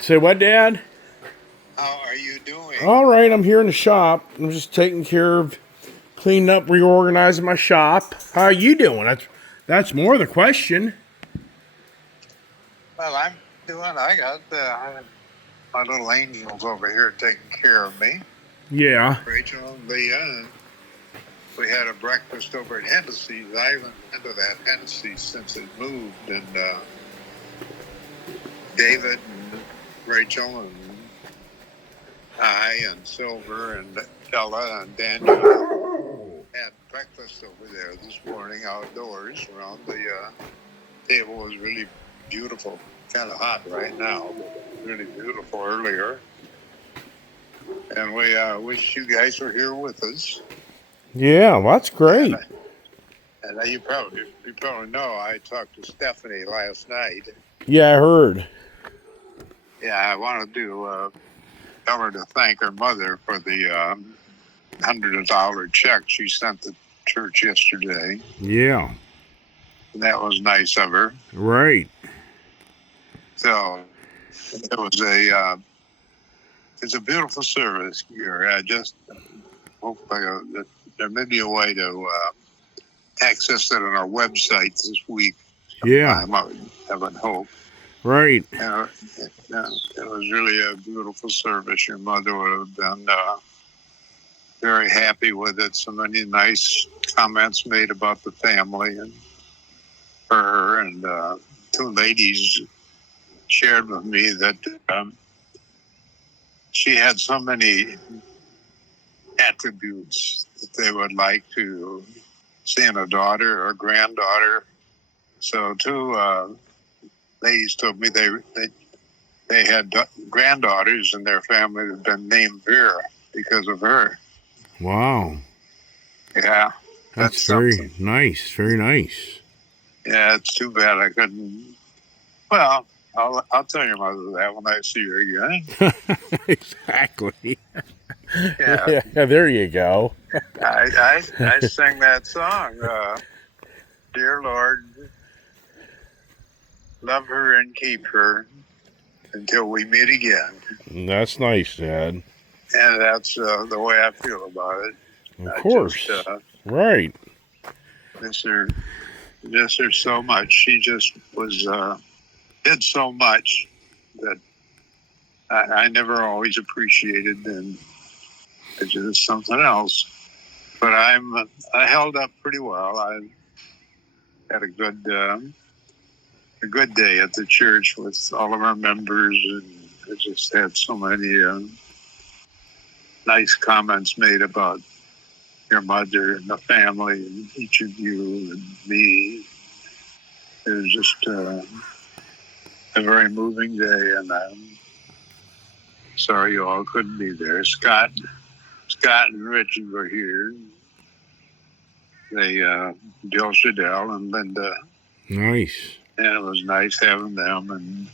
Say what, Dad? How are you doing? All right, I'm here in the shop. I'm just taking care of cleaning up, reorganizing my shop. How are you doing? That's more the question. Well, I'm doing. I got my little angels over here taking care of me. Yeah. Rachel and Leah. And we had a breakfast over at Hennessy's. I haven't been to that Hennessy since it moved. And David and Rachel and I and Silver and Ella and Daniel had breakfast over there this morning outdoors around the table. Was really beautiful. Kind of hot right now, but really beautiful earlier. And we wish you guys were here with us. Yeah, well, that's great. And you probably know I talked to Stephanie last night. Yeah, I heard. Yeah, I wanted to tell her to thank her mother for the $100 check she sent the church yesterday. Yeah. And that was nice of her. Right. So it was it's a beautiful service here. I just hope there may be a way to access it on our website this week. Yeah. I would hope. Right. It was really a beautiful service. Your mother would have been very happy with it. So many nice comments made about the family and her. And two ladies shared with me that she had so many attributes that they would like to see in a daughter or granddaughter. So two ladies told me they had granddaughters in their family that had been named Vera because of her. Wow. Yeah. That's very nice. Very nice. Yeah, it's too bad I couldn't. Well, I'll tell your mother that when I see her again. Exactly. Yeah. Yeah, there you go. I sang that song. Dear Lord, love her and keep her until we meet again. That's nice, Dad. And that's the way I feel about it. Of course. Right. Miss her so much. She just was did so much that I never always appreciated, and it's just something else. But I held up pretty well. I had a good day at the church with all of our members, and I just had so many nice comments made about your mother and the family and each of you and me. It was just a very moving day, and I'm sorry you all couldn't be there. Scott and Richard were here. They Bill Shadell and Linda. Nice. And it was nice having them and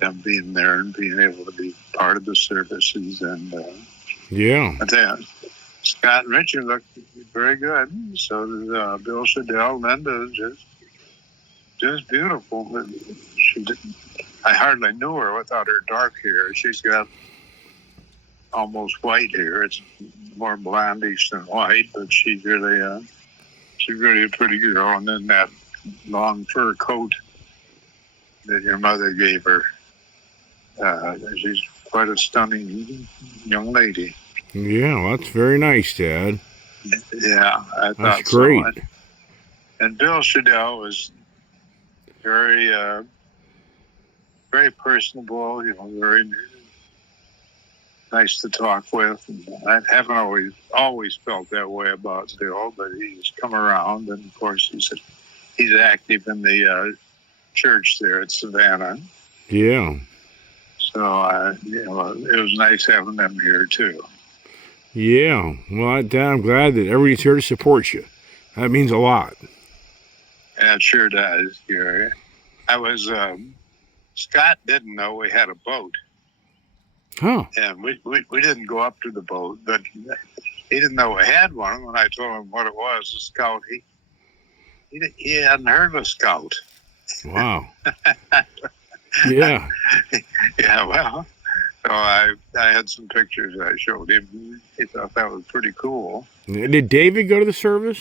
them being there and being able to be part of the services. And yeah, I tell you, Scott and Richard looked very good. So did Bill Shadell. Linda just beautiful. But I hardly knew her without her dark hair. She's got almost white hair. It's more blondish than white, but she's really a pretty girl. And then that long fur coat that your mother gave her. She's quite a stunning young lady. Yeah, well, that's very nice, Dad. Yeah, I thought that's great. So. And Bill Shadell was very, very personable. Very nice to talk with. And I haven't always felt that way about Bill, but he's come around, and of course he's active in the church there at Savannah. Yeah. So it was nice having them here too. Yeah. Well, Dad, I'm glad that everybody's here to support you. That means a lot. Yeah, it sure does, Gary. I was Scott didn't know we had a boat. Huh. And we didn't go up to the boat, but he didn't know we had one. When I told him what it was, a Scout, he hadn't heard of a Scout. Wow. Yeah. Yeah, well, so I had some pictures I showed him. He thought that was pretty cool. Did David go to the service?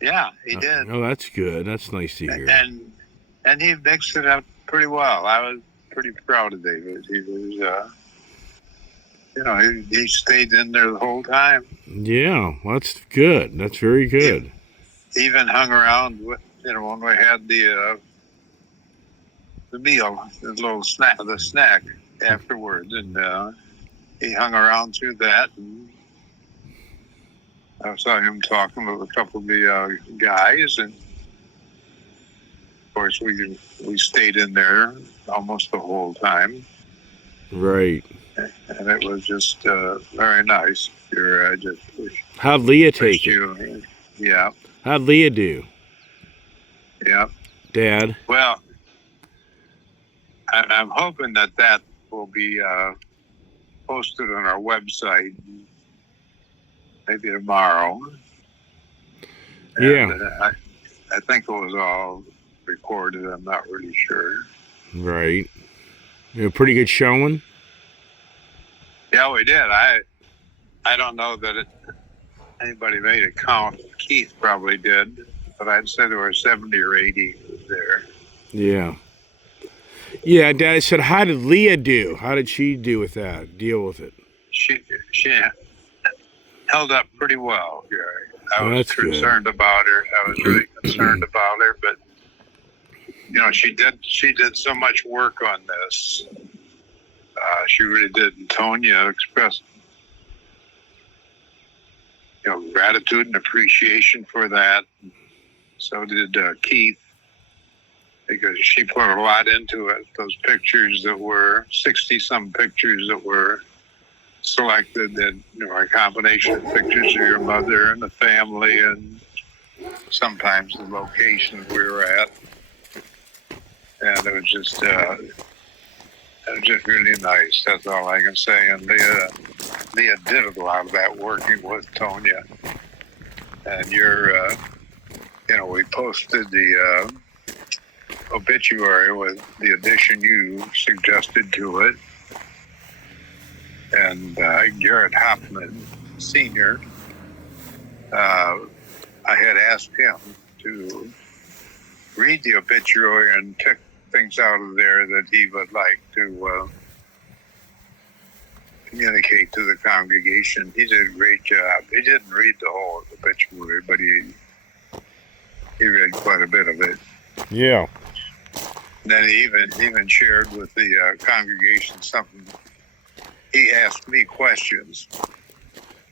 Yeah, he did, Oh, that's good. That's nice to hear. and he mixed it up pretty well. I was pretty proud of David. He was, he stayed in there the whole time. Yeah, well, that's good. That's very good. He even hung around with, when we had the meal, the snack afterwards, and he hung around through that. And I saw him talking with a couple of the guys, and of course we stayed in there almost the whole time. Right. And it was just very nice. How'd Leah take it? You. Yeah. How'd Leah do? Yeah. Dad? Well, I'm hoping that will be posted on our website maybe tomorrow. Yeah. And, I think it was all recorded. I'm not really sure. Right. Pretty good showing? Yeah, we did. I don't know that anybody made a count. Keith probably did, but I'd say there were 70 or 80 there. Yeah. Yeah, Dad said, how did Leah do? How did she do with that? Deal with it? She held up pretty well, Gary. I was That's concerned about her. I was really concerned about her, but she did so much work on this. She really did. And Tonya expressed gratitude and appreciation for that. So did Keith, because she put a lot into it. Those pictures that were 60-some pictures that were selected, that a combination of pictures of your mother and the family, and sometimes the locations we were at. And it was just really nice. That's all I can say. And Leah did a lot of that working with Tonya. And we posted the obituary with the addition you suggested to it. And Garrett Hoffman, Sr., I had asked him to read the obituary and pick things out of there that he would like to communicate to the congregation. He did a great job. He didn't read the whole obituary, but he read quite a bit of it. Yeah. And then he even shared with the congregation something. He asked me questions.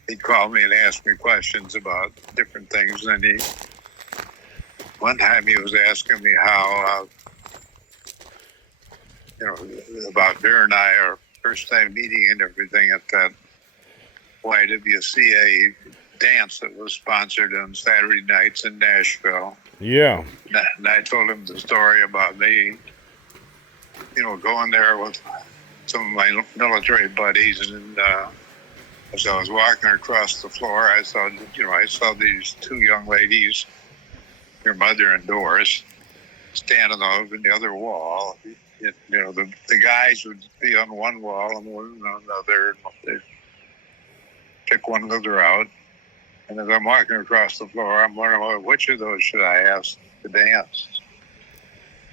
He'd call me and ask me questions about different things. And one time he was asking me how, about Vera and I, our first time meeting and everything at that YWCA dance that was sponsored on Saturday nights in Nashville. Yeah. And I told him the story about me, going there with some of my military buddies, and as I was walking across the floor, I saw these two young ladies, your mother and Doris, standing over the other wall. The guys would be on one wall and one on the other, and they'd pick one another out. And as I'm walking across the floor, I'm wondering, well, which of those should I ask to dance?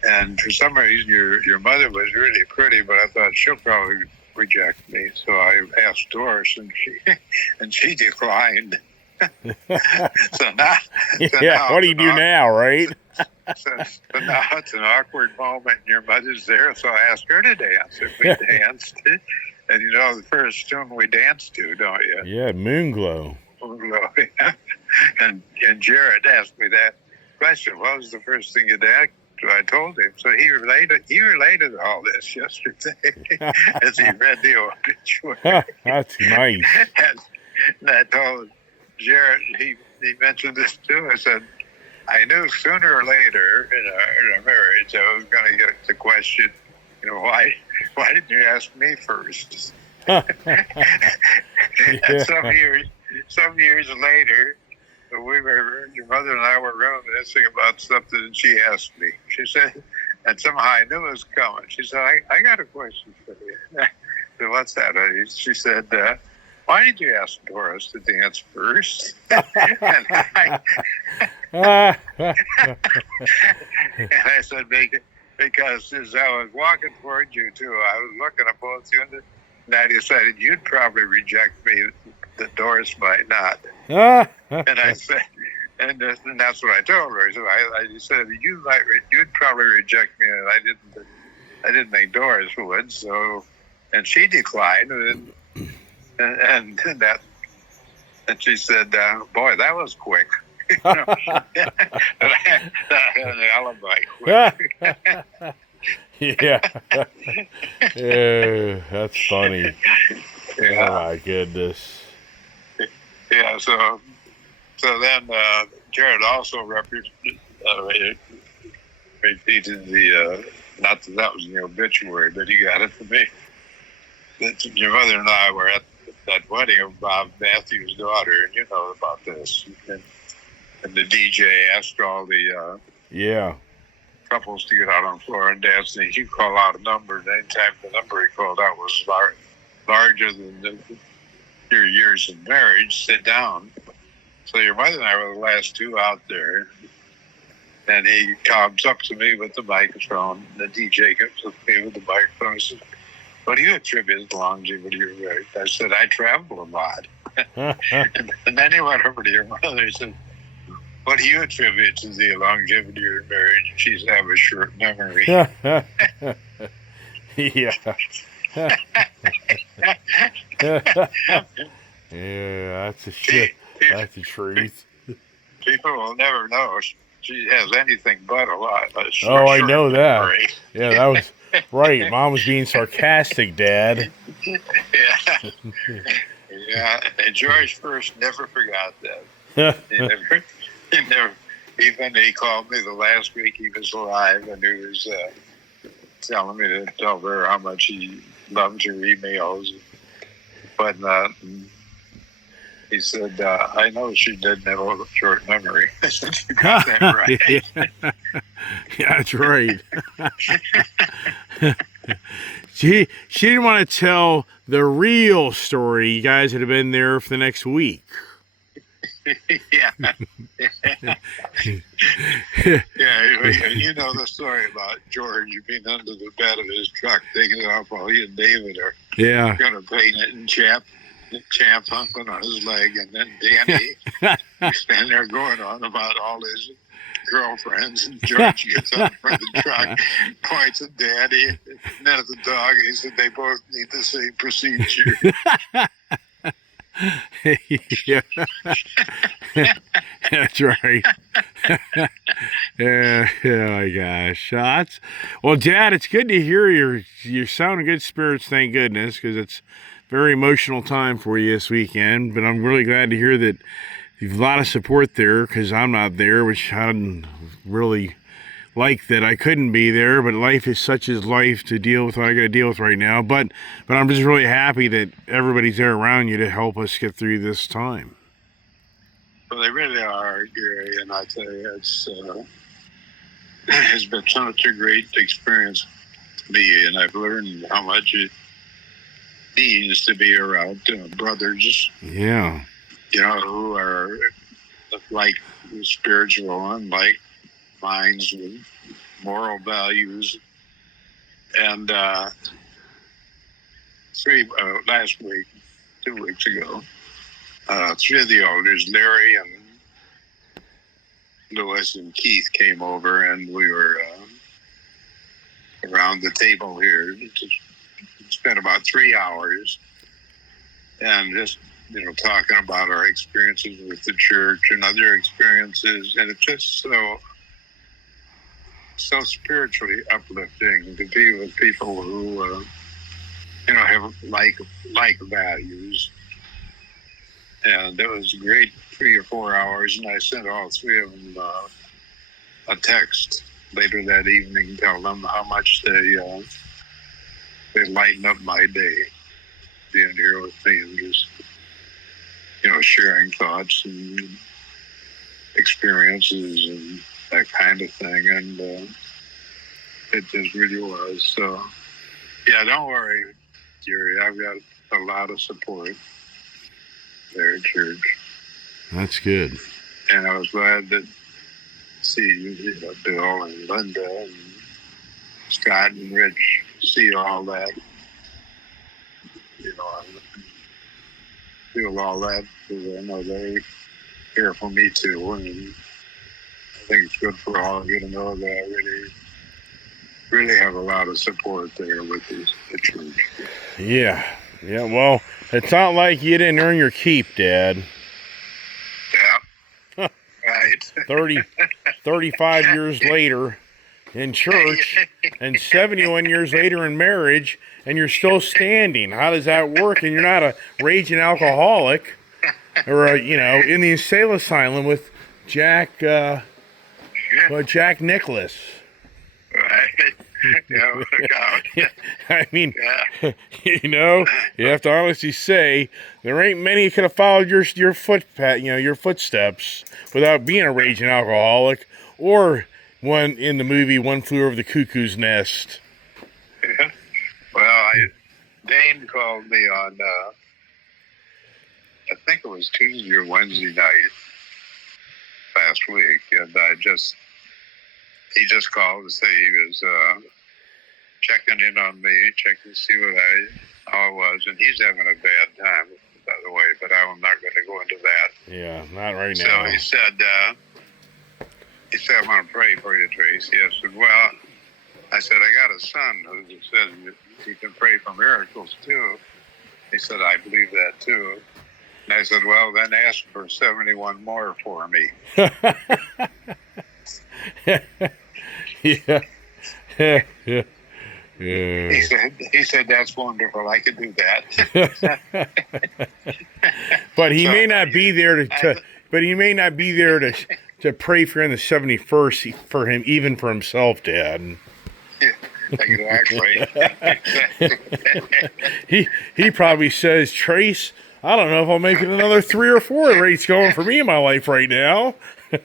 And for some reason, your mother was really pretty, but I thought she'll probably reject me. So I asked Doris, and she declined. So now, what do you do now, right? So now it's an awkward moment, and your mother's there, so I asked her to dance. If we danced, and the first tune we danced to, don't you? Yeah, Moonglow. Moonglow. And Jared asked me that question. What was the first thing you did? I told him. So he related all this yesterday as he read the obituary. That's nice. And I told Jared, he mentioned this too. I said, I knew sooner or later in our marriage I was going to get the question, why didn't you ask me first? And some years later, your mother and I were reminiscing about something, and she asked me. She said, And somehow I knew it was coming. She said, I got a question for you. I said, what's that? She said, why did you ask Doris to dance first? And I said, because as I was walking towards you, too, I was looking at both you, and I decided you'd probably reject me, that Doris might not. And I said, and that's what I told her. So I said, you'd probably reject me, and I didn't think Doris would. So, and she declined, and she said, "Boy, that was quick." And I had an alibi quick. Yeah. Yeah, that's funny. Yeah. Oh my goodness. Yeah. So then Jared also repeated the not that was in the obituary, but he got it for me. That your mother and I were at that wedding of Bob Matthews' daughter, and you know about this. And the DJ asked all the couples to get out on the floor and dance, and he'd call out a number, and anytime the number he called out was larger than your years of marriage, sit down. So your mother and I were the last two out there, and he comes up to me with the microphone. The DJ comes up to me with the microphone and says, "What do you attribute to the longevity of your marriage?" I said, "I travel a lot." And then he went over to your mother and said, "What do you attribute to the longevity of your marriage?" And she said, "I have a short memory." Yeah. Yeah, that's a shit. That's the truth. People will never know she has anything but a lot. Oh, I know that. Yeah, that was right. Mom was being sarcastic, Dad. Yeah. Yeah. And George first never forgot that. He never. Even he called me the last week he was alive, and he was telling me to tell her how much he loved her emails. But he said, "I know she didn't have a short memory." I said, "You got that right." Yeah, that's right. She didn't want to tell the real story. You guys would have been there for the next week. Yeah. Yeah, you know the story about George being under the bed of his truck, taking it off while he and David are going to paint it, and Champ humping on his leg, and then Danny standing there going on about all his girlfriends, and George gets up in front of the truck, points at Danny, and then at the dog, he said they both need the same procedure. Yeah. That's right. Yeah, oh my gosh. Well, Dad, it's good to hear you're sounding good spirits, thank goodness, because it's a very emotional time for you this weekend. But I'm really glad to hear that you've a lot of support there, because I'm not there, which I didn't really like that I couldn't be there, but life is such as life to deal with what I got to deal with right now. But I'm just really happy that everybody's there around you to help us get through this time. Well, they really are, Gary, and I tell you, it's been such a great experience to me, and I've learned how much it means to be around brothers. Yeah. You know, who are like spiritual and like minds with moral values. And last week, 2 weeks ago, three of the elders, Larry and Lewis and Keith, came over, and we were around the table here to spend about 3 hours and just talking about our experiences with the church and other experiences, and it's just so spiritually uplifting to be with people who have like values. And it was a great 3 or 4 hours, and I sent all three of them a text later that evening, tell them how much they lighten up my day, being here with me and just sharing thoughts and experiences and that kind of thing. And It just really was. So, yeah, don't worry, Jerry. I've got a lot of support there at church. That's good. And I was glad to see you know, Bill and Linda and Scott and Rich, see all that. You know, I feel all that because I know they care for me too. And I think it's good for all of you to know that I really have a lot of support there with the church. Yeah. Yeah. Well, it's not like you didn't earn your keep, Dad. Yeah. Right. 35 years later in church and 71 years later in marriage, and you're still standing. How does that work? And you're not a raging alcoholic or, in the insane asylum with Jack Nicholas. Right. Yeah, look out. I mean, Yeah. you have to honestly say there ain't many who could have followed your your footsteps without being a raging alcoholic, or one in the movie One Flew Over the Cuckoo's Nest. Yeah. Well, Dane called me on, I think it was Tuesday or Wednesday night last week, and he just called to say he was checking in on me, checking to see how I was, and he's having a bad time, by the way, but I'm not going to go into that. Yeah, not right So now. he said, I want to pray for you, Tracy. I said, well, I got a son who says he can pray for miracles too. He said, I believe that too. And I said, well, then ask for 71 more for me. Yeah. Yeah. He said that's wonderful. I could do that. But he may not be there to pray for him the 71st for him, even for himself, Dad. Exactly. He probably says, Trace, I don't know if I'll make it another 3 or 4 rates going for me in my life right now. He's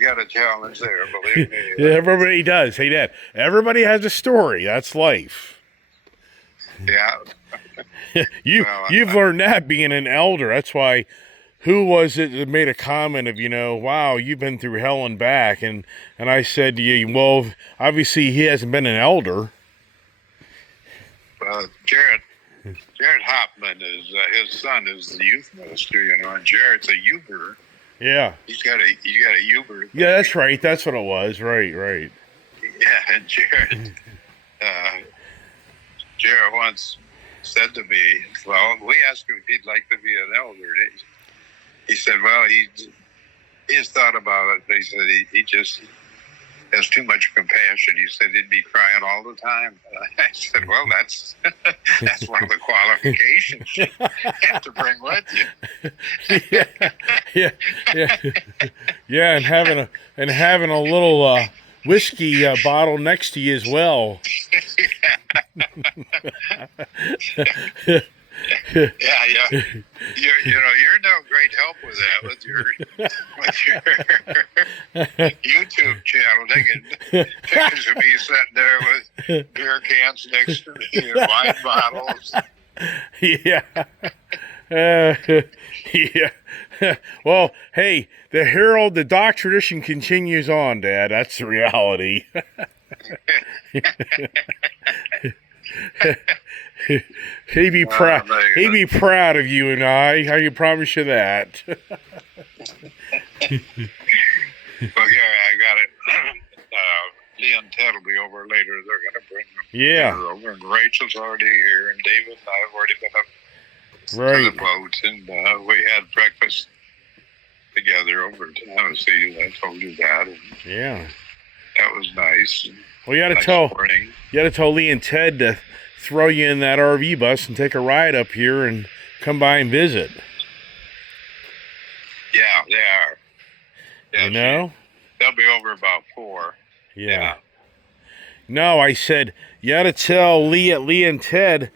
got a challenge there, believe me. Yeah, everybody does. Hey, Dad, everybody has a story. That's life. Yeah. You've learned that being an elder. That's why. Who was it that made a comment of, wow, you've been through hell and back? And I said to you, well, obviously he hasn't been an elder. Well, Jared Hopman is his son is the youth minister, and Jared's a Uber. Yeah. You got a Uber. Yeah, that's right. That's what it was. Right. Yeah, and Jared once said to me, well, we asked him if he'd like to be an elder. He said, well, he's thought about it, but he said he just has too much compassion. He said he'd be crying all the time. I said, well, that's one of the qualifications you have to bring with you. Yeah, and having a little whiskey bottle next to you as well. Yeah. You're no great help with that with your YouTube channel. Taking pictures of me sitting there with beer cans next to me and wine bottles. Yeah. Yeah. Well, hey, the Doc tradition continues on, Dad. That's the reality. He'd be proud. He'd be proud of you and I can promise you that. Well, yeah, I got it. Lee and Ted will be over later. They're going to bring them over. And Rachel's already here, and David and I have already been up to the boat, and we had breakfast together over in Tennessee. I told you that. And that was nice. Well, you got to tell Lee and Ted to throw you in that RV bus and take a ride up here and come by and visit. Yeah, they are. Yeah, they'll be over about 4. Yeah. No, I said you got to tell Lee and Ted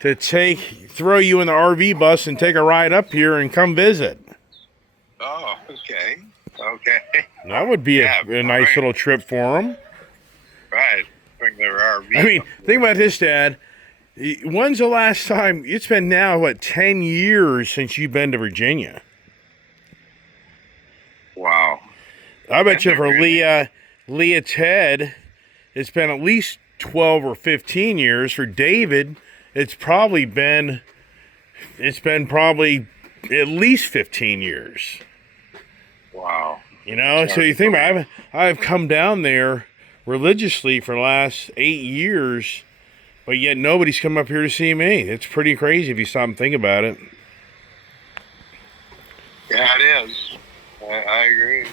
to throw you in the RV bus and take a ride up here and come visit. Oh, okay. Okay. That would be Yeah, a nice right. little trip for them. Right. Bring their RV. I mean, up think about this, Dad. When's the last time? It's been now, what, 10 years since you've been to Virginia. Wow. I bet you Been for there, really? Leah Ted, it's been at least 12 or 15 years. For David, it's probably been at least 15 years. Wow. You know, so you think about it, I've come down there religiously for the last 8 years, but yet nobody's come up here to see me. It's pretty crazy if you stop and think about it. Yeah, it is. I agree.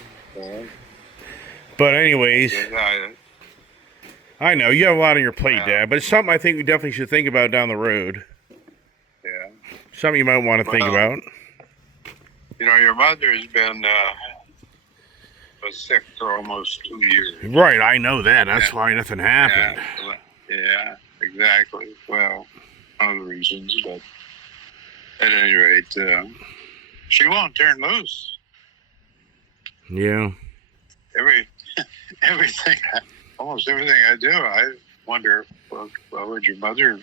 But anyways, I know you have a lot on your plate, Wow. Dad, but it's something I think we definitely should think about down the road. Yeah. Something you might want to think Well, about. You know, your mother has been was sick for almost 2 years. Right, I know that. That's Yeah. why nothing happened. Yeah, exactly. Well, one of the reasons, but at any rate, she won't turn loose. Yeah. Everything, almost everything I do, I wonder, well, would your mother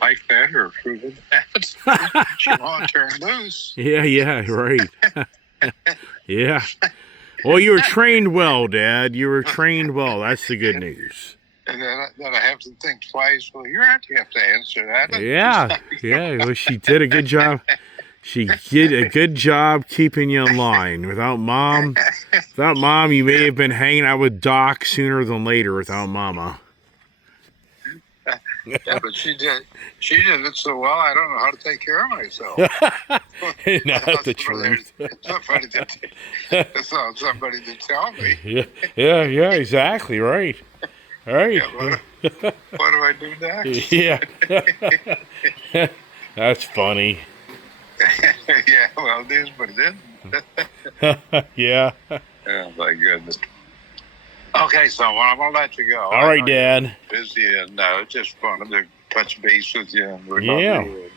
like that or approve of that? She won't turn loose. Yeah, right. Yeah. Well, you were trained well, Dad. You were trained well. That's the good news. And then I have to think twice. Well, you have to answer that. Yeah. Well, she did a good job. She did a good job keeping you in line. Without Mom, you may have been hanging out with Doc sooner than later without Mama. Yeah, but she did it so well. I don't know how to take care of myself. Not the truth. Somebody to tell me. Yeah, exactly, right. All right. Yeah, what do I do next? Yeah. That's funny. Yeah, well, it is, but it isn't. Yeah. Oh, my goodness. Okay, so I'm going to let you go. All right, Dad. You're busy, and just wanted to touch base with you. And we Yeah. love you, and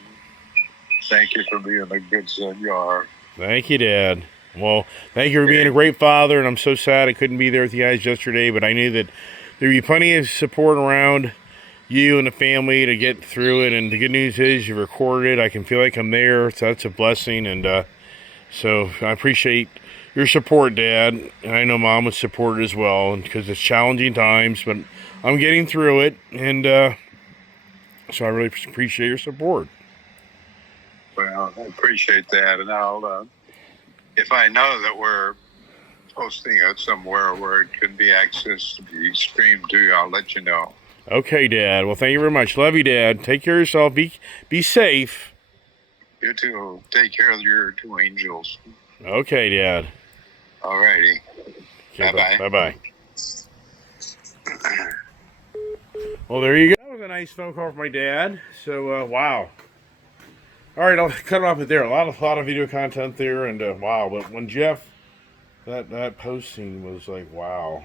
thank you for being a good son you are. Thank you, Dad. Well, thank you for being a great father, and I'm so sad I couldn't be there with you guys yesterday, but I knew that there'd be plenty of support around you and the family to get through it, and the good news is you recorded it. I can feel like I'm there, so that's a blessing, and so I appreciate your support, Dad, and I know Mom was supported as well, because it's challenging times, but I'm getting through it, and so I really appreciate your support. Well, I appreciate that, and I'll, if I know that we're posting it somewhere where it could be accessed to be streamed to you, I'll let you know. Okay, Dad. Well, thank you very much. Love you, Dad. Take care of yourself. Be safe. You too. Take care of your two angels. Okay, Dad. All righty. Okay, Bye-bye. Bye-bye. Well, there you go. That was a nice phone call from my dad. So, wow. All right, I'll cut it off at there. A lot of video content there, and wow. But when Jeff, that posting was like, wow.